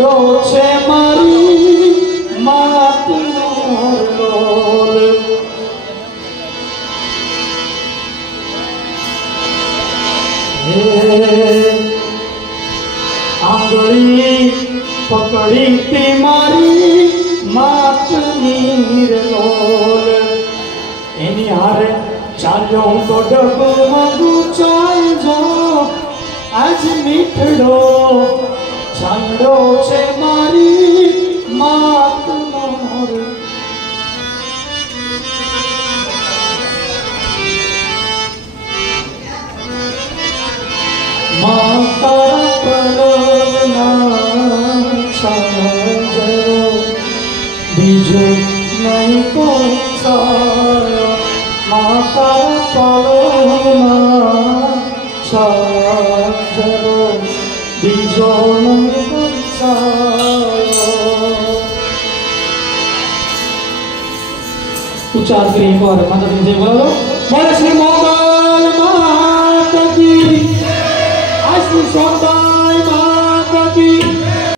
ચાંદો છે મારી માતનો લોલ આંગળી પકડી તી મારી માતની લોલ એની હારે ચાલ્યો હું તો ડગમાં ગુચાઈ આજ મીઠડો ચાંદો છે મારી માતનો માતા પલવના છાંજરો બીજો નહીં કોઈ છાયો માતા પલવના છાંજરો બીજો નહીં કોઈ છાયો ઉચ્ચાર કરી એક વાર માતાજી જય બોલો બોલે શ્રી મોગલ